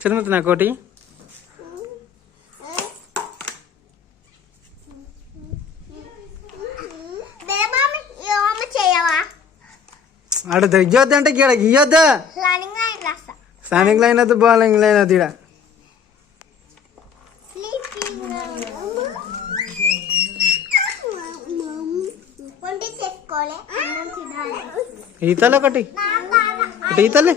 చదువుతు నాకు ఒకటి ఆడ ఇయ్యొద్దు అంటే ఇక్కడ ఇయ్యొద్దా స్టాండింగ్ లైన్ వద్దు బౌలింగ్ లైన్ వద్దు ఇక్కడ ఈతలు ఒకటి ఈతలే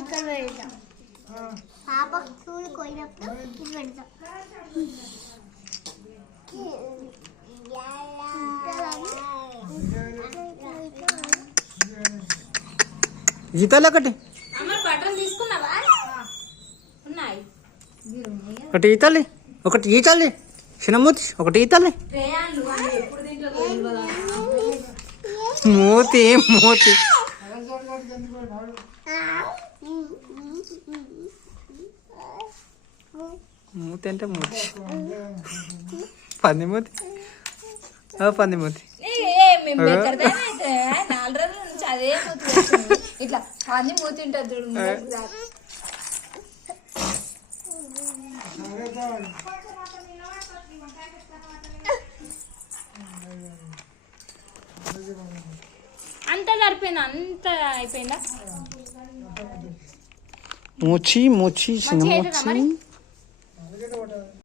ఇక్కడ పెడతాం పాప స్కూల్ పోయినప్పుడు ఇది పెడతాం ఈతలు ఒకటి ఒకటి ఈతలి ఒకటి ఈతలి చిన్నమూతి ఒకటి ఈతలి మూతి మూతి మూతి అంటే మూతి పంది మూతి పంది మూతి ఇట్లా పంది మూతి ఉంటుంది అంత సరిపోయిందా అంత అయిపోయిందా మూచి మూచి చిన్న మూచి